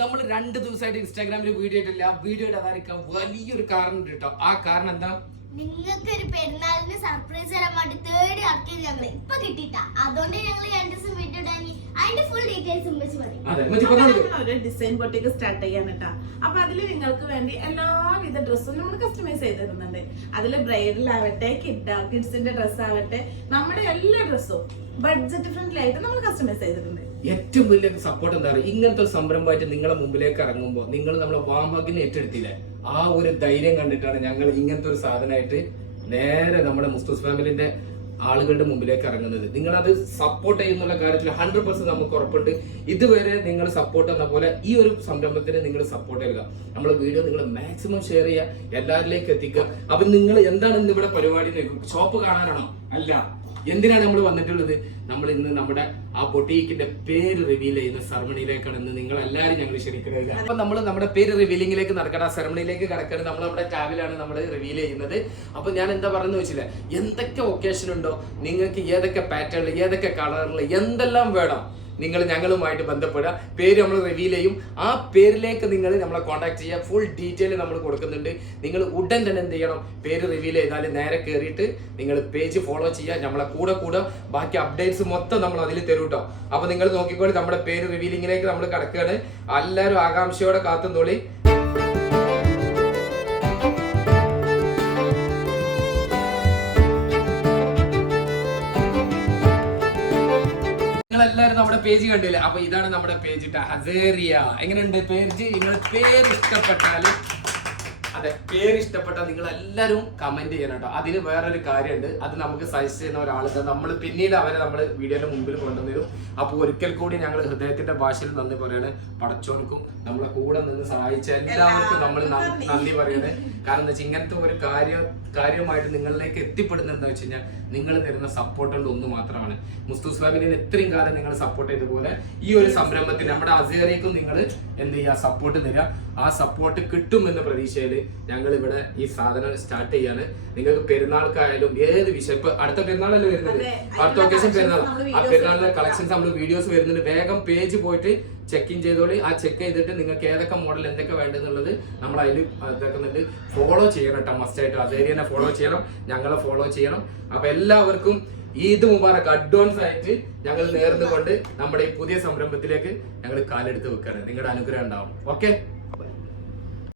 നമ്മൾ 2 ദിവസമായിട്ട് ഇൻസ്റ്റാഗ്രാമിൽ വീഡിയോ ഇട്ടില്ല. വീഡിയോ ഇടാതിരിക്കാൻ വലിയൊരു കാരണം ഉണ്ട് കേട്ടോ. ആ കാരണം എന്താ? നിങ്ങൾക്ക് ഒരു പെരുന്നാളിന് സർപ്രൈസ് തരാൻ വേണ്ടി തേടി ആക്കിയത് ഞങ്ങൾ ഇപ്പൊ കിട്ടിയിട്ടാ. അതുകൊണ്ട് ഞങ്ങൾ 2 ദിവസം വീഡിയോ ഇടാനി അതിന്റെ ഫുൾ ഡീറ്റെയിൽസ് ഒരു ഡിസൈൻ ബൊട്ടിക്ക് സ്റ്റാർട്ട് ചെയ്യാൻ കേട്ടാ. അപ്പൊ അതില് നിങ്ങൾക്ക് വേണ്ടി എല്ലാവിധ ഡ്രസ്സും നമ്മൾ കസ്റ്റമൈസ് ചെയ്ത് തരുന്നുണ്ട്. അതില് ബ്രൈഡൽ ആവട്ടെ, കിഡ്സിന്റെ ഡ്രസ്സ് ആവട്ടെ, നമ്മുടെ എല്ലാ ഡ്രസ്സും ബഡ്ജറ്റ് ഫ്രണ്ട്ലി ആയിട്ട് നമ്മൾ കസ്റ്റമൈസ് ചെയ്തിട്ടുണ്ട്. ഏറ്റവും വലിയ സപ്പോർട്ട് എന്താ പറയുക, ഇങ്ങനത്തെ ഒരു സംരംഭമായിട്ട് നിങ്ങളെ മുമ്പിലേക്ക് ഇറങ്ങുമ്പോൾ നിങ്ങൾ നമ്മളെ വാമകിനെ ഏറ്റെടുത്തില്ലേ, ആ ഒരു ധൈര്യം കണ്ടിട്ടാണ് ഞങ്ങൾ ഇങ്ങനത്തെ ഒരു സാധനമായിട്ട് നേരെ നമ്മുടെ മുസ്തൂസ് ഫാമിലിന്റെ ആളുകളുടെ മുമ്പിലേക്ക് ഇറങ്ങുന്നത്. നിങ്ങൾ അത് സപ്പോർട്ട് ചെയ്യുന്നുള്ള കാര്യത്തിൽ 100% നമുക്ക് ഉറപ്പുണ്ട്. ഇതുവരെ നിങ്ങൾ സപ്പോർട്ട് എന്ന പോലെ ഈ ഒരു സംരംഭത്തിന് നിങ്ങൾ സപ്പോർട്ട് ചെയ്യുക. നമ്മളെ വീഡിയോ നിങ്ങൾ മാക്സിമം ഷെയർ ചെയ്യുക, എല്ലാവരിലേക്ക് എത്തിക്കുക. അപ്പൊ നിങ്ങൾ എന്താണ് ഇന്ന് ഇവിടെ പരിപാടി നോക്കും? ഷോപ്പ് കാണാനാണോ? അല്ല, എന്തിനാണ് നമ്മൾ വന്നിട്ടുള്ളത്? നമ്മൾ ഇന്ന് നമ്മുടെ ആ ബൊട്ടീക്കിന്റെ പേര് റിവീൽ ചെയ്യുന്ന സെറമണിയിലേക്കാണ് ഇന്ന് നിങ്ങൾ എല്ലാവരും ഞങ്ങൾ ക്ഷണിക്കുന്നത്. അപ്പൊ നമ്മൾ നമ്മുടെ പേര് റിവീലിംഗിലേക്ക് നടക്കണം, സെറമണിയിലേക്ക് കിടക്കണം. നമ്മൾ നമ്മുടെ ടാബിലാണ് നമ്മൾ റിവീൽ ചെയ്യുന്നത്. അപ്പൊ ഞാൻ എന്താ പറയുന്നത് വെച്ചില്ലേ, എന്തൊക്കെ ഒക്കേഷൻ ഉണ്ടോ, നിങ്ങൾക്ക് ഏതൊക്കെ പാറ്റേണിൽ, ഏതൊക്കെ കളറിൽ, എന്തെല്ലാം വേണം, നിങ്ങൾ ഞങ്ങളുമായിട്ട് ബന്ധപ്പെടുക. പേര് നമ്മൾ റിവീൽ ചെയ്യും. ആ പേരിലേക്ക് നിങ്ങൾ നമ്മളെ കോൺടാക്ട് ചെയ്യുക. ഫുൾ ഡീറ്റെയിൽ നമ്മൾ കൊടുക്കുന്നുണ്ട്. നിങ്ങൾ ഉടൻ തന്നെ എന്ത് ചെയ്യണം, പേര് റിവീൽ ചെയ്താൽ നേരെ കയറിയിട്ട് നിങ്ങൾ പേജ് ഫോളോ ചെയ്യുക. നമ്മളെ കൂടെ ബാക്കി അപ്ഡേറ്റ്സ് മൊത്തം നമ്മൾ അതിൽ തരും കേട്ടോ. അപ്പൊ നിങ്ങൾ നോക്കിക്കോളി, നമ്മുടെ പേര് റിവീലിങ്ങിലേക്ക് നമ്മൾ കിടക്കുകയാണ്. എല്ലാവരും ആകാംക്ഷയോടെ കാത്തുന്നോളി. എല്ലാവരും നമ്മുടെ പേജ് കണ്ടില്ലേ? അപ്പൊ ഇതാണ് നമ്മുടെ പേജ് ഹസേറിയ. എങ്ങനെയുണ്ട് പേജ്? നിങ്ങളുടെ പേര് ഇഷ്ടപ്പെട്ടാല്, അതെ, പേര് ഇഷ്ടപ്പെട്ടാൽ നിങ്ങൾ എല്ലാവരും കമന്റ് ചെയ്യണം കേട്ടോ. അതിന് വേറൊരു കാര്യമുണ്ട്, അത് നമുക്ക് സജസ്റ്റ് ചെയ്യുന്ന ഒരാളുണ്ട്. നമ്മൾ പിന്നീട് അവരെ നമ്മൾ വീഡിയോയുടെ മുമ്പിൽ കൊണ്ടുവരും. അപ്പോൾ ഒരിക്കൽ കൂടി ഞങ്ങൾ ഹൃദയത്തിന്റെ ഭാഷയിൽ നന്ദി പറയണേ. പടച്ചോൻക്കും നമ്മളെ കൂടെ നിന്ന് സഹായിച്ച എല്ലാവർക്കും നമ്മൾ നന്ദി പറയണേ. കാരണം എന്താ വെച്ചാൽ ഇങ്ങനത്തെ ഒരു കാര്യമായിട്ട് നിങ്ങളിലേക്ക് എത്തിപ്പെടുന്നത് എന്താ വെച്ച് കഴിഞ്ഞാൽ നിങ്ങൾ തരുന്ന സപ്പോർട്ടുള്ള ഒന്ന് മാത്രമാണ്. മുസ്തൂസ് ഫാമിലിനെ ഇത്രയും കാലം നിങ്ങൾ സപ്പോർട്ട് ചെയ്തതുപോലെ ഈ ഒരു സംരംഭത്തിൽ നമ്മുടെ അസേറിയക്കും നിങ്ങൾ എന്ത് ചെയ്യുക, സപ്പോർട്ട് തരിക. ആ സപ്പോർട്ട് കിട്ടുമെന്ന പ്രതീക്ഷയിൽ ഞങ്ങൾ ഇവിടെ ഈ സാധനം സ്റ്റാർട്ട് ചെയ്യാണ്. നിങ്ങൾക്ക് പെരുന്നാൾക്കായാലും ഏത് വിഷയം, ഇപ്പൊ അടുത്ത പെരുന്നാളല്ലേ വരുന്നത്, അടുത്ത ഒക്കേഷൻ പെരുന്നാൾ, ആ പെരുന്നാളിലെ കളക്ഷൻസ് നമ്മൾ വീഡിയോസ് വരുന്നുണ്ട്. വേഗം പേജ് പോയിട്ട് ചെക്ക് ഇൻ ചെയ്തോളി. ആ ചെക്ക് ചെയ്തിട്ട് നിങ്ങൾക്ക് ഏതൊക്കെ മോഡൽ എന്തൊക്കെ വേണ്ടതെന്നുള്ളത് നമ്മൾ അതിൽ ഇതാക്കുന്നുണ്ട്. ഫോളോ ചെയ്യണം കേട്ടോ, മസ്റ്റായിട്ട് അസേറിയനെ ഫോളോ ചെയ്യണം, ഞങ്ങളെ ഫോളോ ചെയ്യണം. അപ്പൊ എല്ലാവർക്കും ഈദ് മുബാറക് അഡ്വാൻസ് ആയിട്ട് ഞങ്ങൾ നേർന്നുകൊണ്ട് നമ്മുടെ ഈ പുതിയ സംരംഭത്തിലേക്ക് ഞങ്ങൾ കാലെടുത്ത് വെക്കുകയാണ്. നിങ്ങളുടെ അനുഗ്രഹം ഉണ്ടാവും. ഓക്കെ.